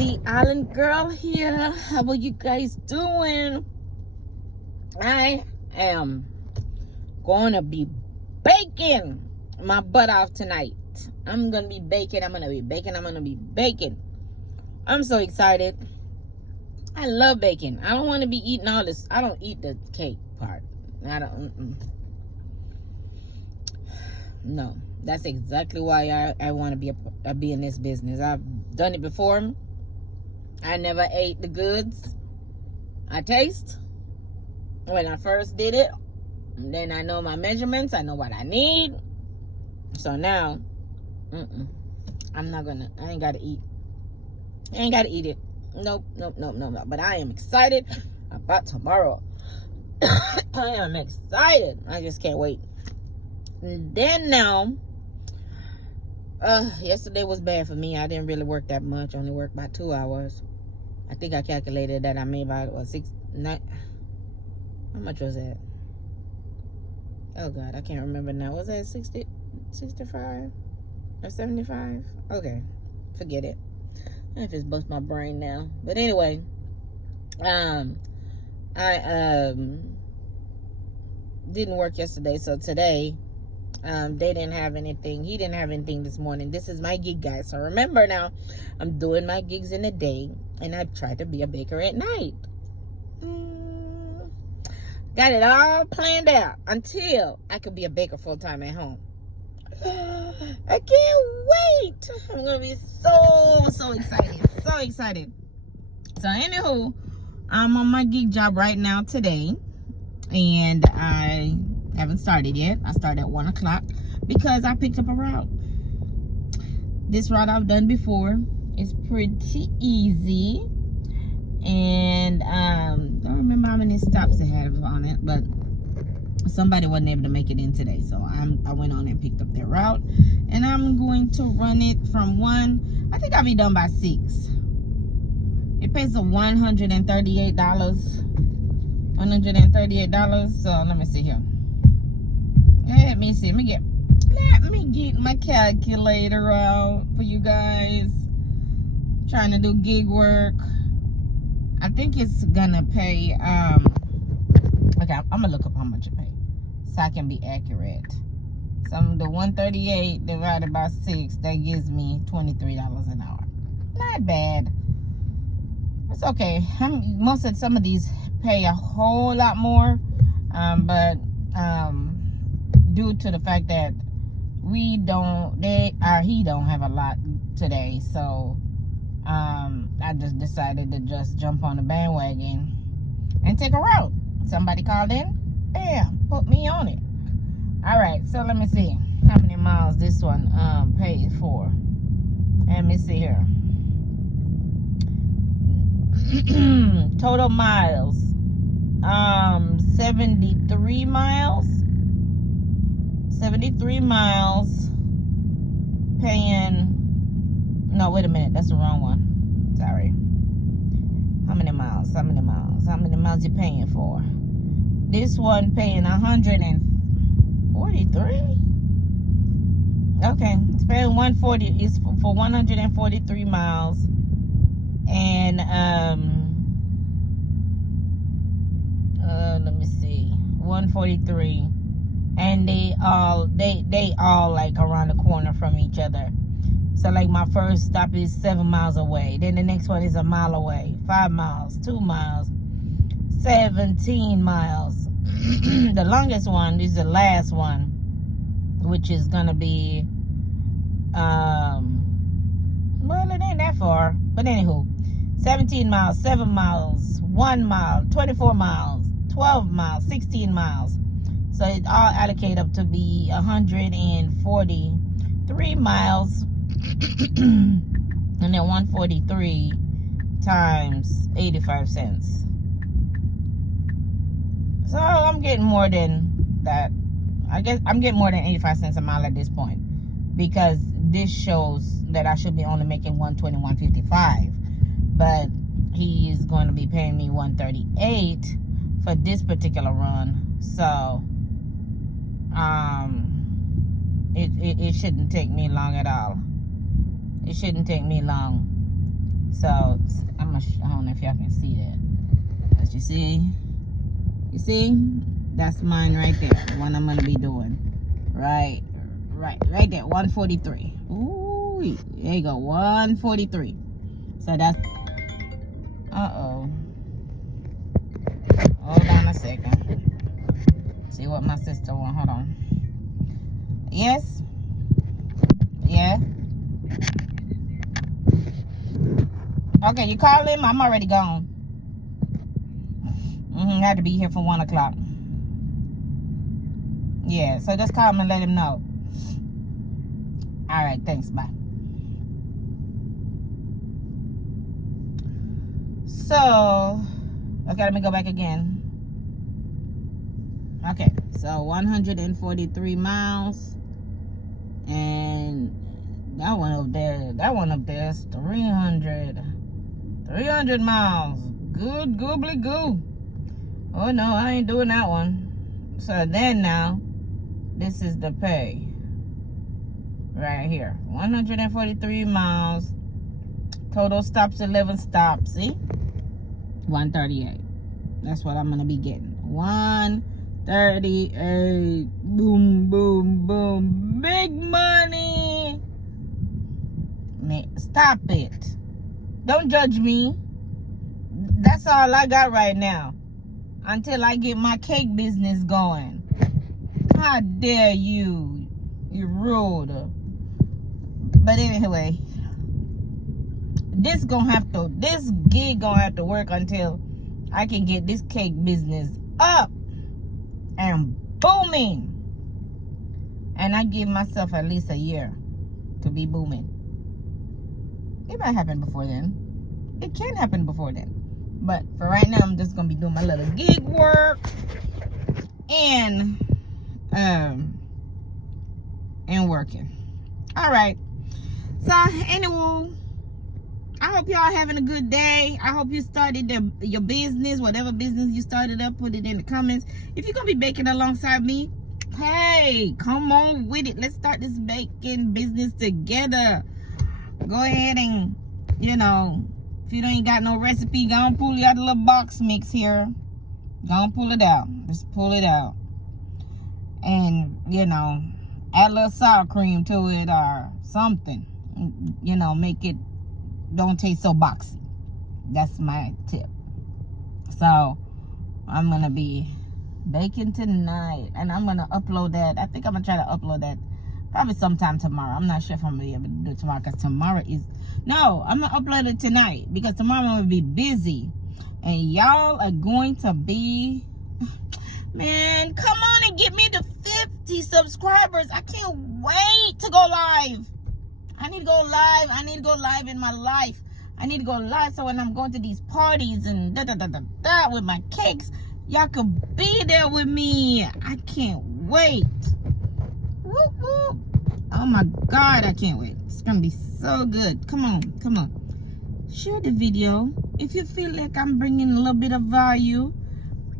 Sea Island girl here. How are you guys doing? I am going to be baking my butt off tonight. I'm going to be baking. I'm so excited. I love baking. I don't want to be eating all this. I don't eat the cake part. I don't. No, that's exactly why I want to be in this business. I've done it before. I never ate the goods I taste when I first did it. And then I know my measurements. I know what I need. So now, I ain't got to eat. I ain't got to eat it. Nope. But I am excited about tomorrow. I am excited. I just can't wait. And then now, yesterday was bad for me. I didn't really work that much. Only worked about 2 hours. I think I calculated that I made about how much was that? Oh God, I can't remember now. Was that 60, 65 or 75? Okay, forget it. I just bust my brain now. But anyway, I didn't work yesterday, so today they didn't have anything. He didn't have anything this morning. This is my gig, guys. So remember now, I'm doing my gigs in the day, and I try to be a baker at night. Got it all planned out until I could be a baker full time at home. I can't wait. I'm gonna be so excited. So excited. So anywho, I'm on my gig job right now today, and I haven't started yet. I start at 1 o'clock because I picked up a route. This route I've done before. It's pretty easy, and don't remember how many stops it had on it, but somebody wasn't able to make it in today, so I went on and picked up their route, and I'm going to run it from 1. I think I'll be done by 6. It pays $138. $138. So let me see here. Let me see. Let me get my calculator out for you guys. Trying to do gig work. I think it's gonna pay. Okay, I'm gonna look up how much it pays so I can be accurate. So the 138 divided by 6, that gives me $23 an hour. Not bad. It's okay. Some of these pay a whole lot more, but due to the fact that he don't have a lot today, so I just decided to just jump on the bandwagon and take a route. Somebody called in, bam, put me on it. All right, so let me see how many miles this one pays for. Let me see here. Total miles, 73 miles. 73 miles. Paying. No, wait a minute. That's the wrong one. Sorry. How many miles? How many miles you paying for? This one paying 143. Okay, it's paying 140. It's for 143 miles. And let me see, 143, and they all like around the corner from each other. So like my first stop is 7 miles away, then the next one is a mile away, 5 miles, 2 miles, 17 miles. The longest one is the last one, which is gonna be well, it ain't that far, but anywho, 17 miles, 7 miles, 1 mile, 24 miles, 12 miles, 16 miles. So it all allocate up to be 143 miles. And then 143 times 85 cents. So I'm getting more than that. I guess I'm getting more than 85 cents a mile at this point, because this shows that I should be only making 121.55, but he's going to be paying me 138 for this particular run. So it shouldn't take me long at all. It shouldn't take me long. So I don't know if y'all can see that. But you see, that's mine right there. The one I'm gonna be doing. Right there. 143. Ooh, there you go. 143. So that's. Hold on a second. See what my sister wants. Hold on. Yes. Yeah. Okay, you call him? I'm already gone. Had to be here for 1 o'clock. Yeah, so just call him and let him know. All right, thanks. Bye. So, okay, let me go back again. Okay, so 143 miles. And that one up there is 300 miles. Good goobly goo. Oh no, I ain't doing that one. So then now, this is the pay. Right here. 143 miles. Total stops, 11 stops. See? 138. That's what I'm going to be getting. 138. Boom, boom, boom. Big money. Stop it. Don't judge me. That's all I got right now. Until I get my cake business going. How dare you? You're rude. But anyway, this gig gonna have to work until I can get this cake business up and booming. And I give myself at least a year to be booming. It might happen before then. It can happen before then. But for right now, I'm just gonna be doing my little gig work and working. All right. So anyway, I hope y'all having a good day. I hope you started your business, whatever business you started up. Put it in the comments. If you're gonna be baking alongside me, hey, come on with it. Let's start this baking business together. Go ahead and, if you ain't got no recipe, go and pull out the little box mix here. Go and pull it out. Just pull it out. And, add a little sour cream to it or something. Make it don't taste so boxy. That's my tip. So, I'm going to be baking tonight. And I'm going to upload that. I think I'm going to try to upload that probably sometime tomorrow. I'm not sure if I'm going to be able to do it tomorrow because tomorrow is... No, I'm going to upload it tonight because tomorrow I'm going to be busy. And y'all are going to be... Man, come on and get me to 50 subscribers. I can't wait to go live. I need to go live. I need to go live in my life. I need to go live so when I'm going to these parties and with my cakes, y'all could be there with me. I can't wait. Whoop, whoop. Oh my God, I can't wait. It's going to be so good. Come on. Share the video. If you feel like I'm bringing a little bit of value,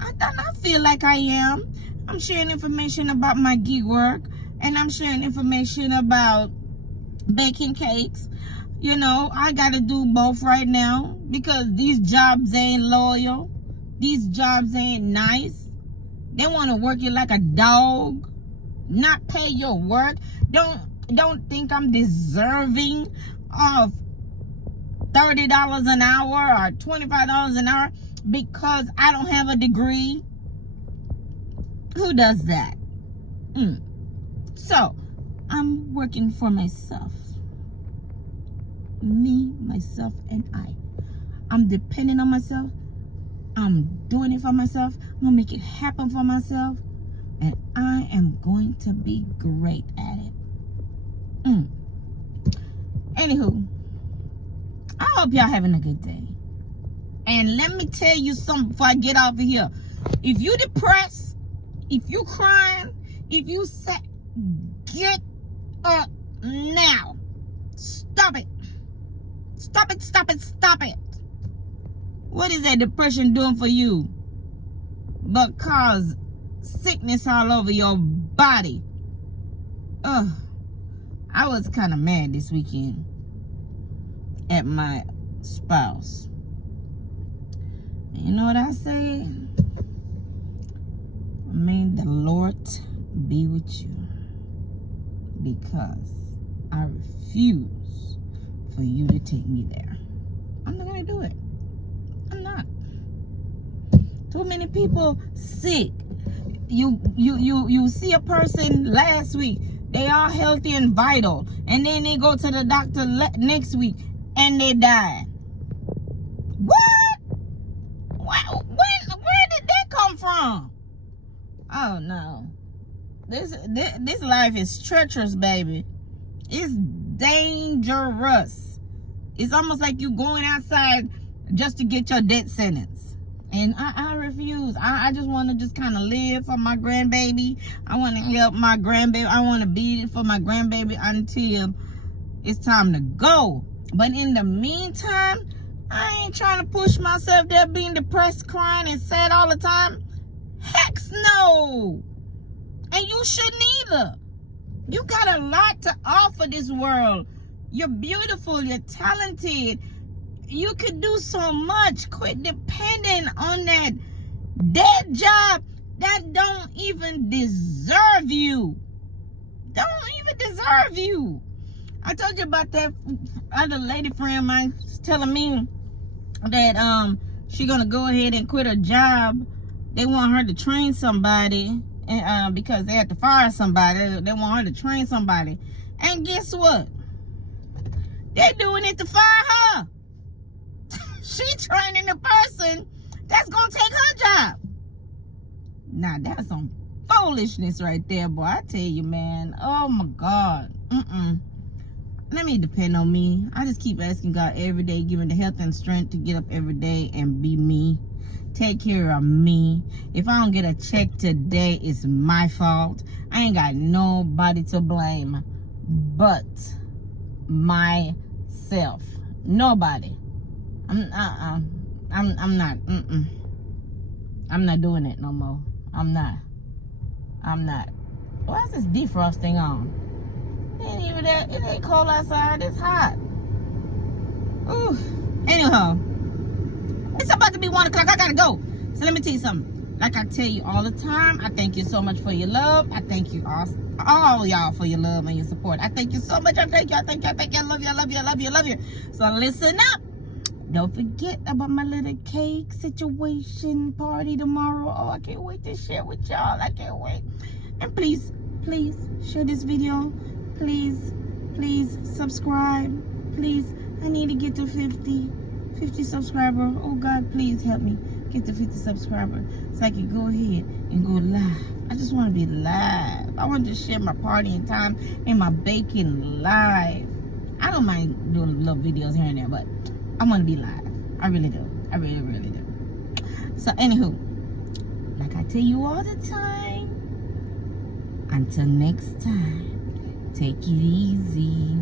I feel like I am. I'm sharing information about my gig work, and I'm sharing information about baking cakes. I gotta do both right now because these jobs ain't loyal. These jobs ain't nice. They want to work you like a dog, not pay your work. Don't think I'm deserving of $30 an hour or $25 an hour because I don't have a degree. Who does that? So, I'm working for myself. Me, myself, and I. I'm depending on myself. I'm doing it for myself. I'm going to make it happen for myself. And I am going to be great at it. Anywho, I hope y'all having a good day. And let me tell you something before I get off of here. If you depressed, if you crying, if you sad, get up now. Stop it. Stop it. What is that depression doing for you? But cause sickness all over your body. I was kind of mad this weekend at my spouse. And you know what I say? May the Lord be with you, because I refuse for you to take me there. I'm not gonna do it. I'm not. Too many people sick. You see a person last week, they are healthy and vital, and then they go to the doctor next week and they die. What? Where did that come from? Oh no. This life is treacherous, baby. It's dangerous. It's almost like you going outside just to get your death sentence. And I refuse. I just want to just kind of live for my grandbaby. I want to help my grandbaby. I want to be for my grandbaby until it's time to go. But in the meantime, I ain't trying to push myself there being depressed, crying, and sad all the time. Heck no. And you shouldn't either. You got a lot to offer this world. You're beautiful. You're talented. You could do so much. Quit depending on that dead job that don't even deserve you. Don't even deserve you. I told you about that other lady friend of mine telling me that she gonna go ahead and quit her job. They want her to train somebody, and because they had to fire somebody. They want her to train somebody. And guess what? They're doing it to fire her. She training the person that's gonna take her job. Now that's some foolishness right there, boy. I tell you, man. Oh my God. Let me depend on me. I just keep asking God every day, giving the health and strength to get up every day and be me. Take care of me. If I don't get a check today, it's my fault. I ain't got nobody to blame but myself. Nobody. I'm not. I'm not doing it no more. I'm not. Why is this defrosting on? It ain't even that. It ain't cold outside. It's hot. Ooh. Anyhow, it's about to be 1 o'clock. I gotta go. So let me tell you something. Like I tell you all the time, I thank you so much for your love. I thank you all y'all for your love and your support. I thank you so much. I thank you. I love you. So listen up. Don't forget about my little cake situation party tomorrow. Oh, I can't wait to share with y'all. I can't wait. And please share this video. Please subscribe. Please, I need to get to 50 subscribers. Oh God, please help me get to 50 subscribers so I can go ahead and go live. I just want to be live. I want to share my partying time and my baking live. I don't mind doing little videos here and there, but I want to be live. I really do. I really do. So anywho, like I tell you all the time, until next time, take it easy.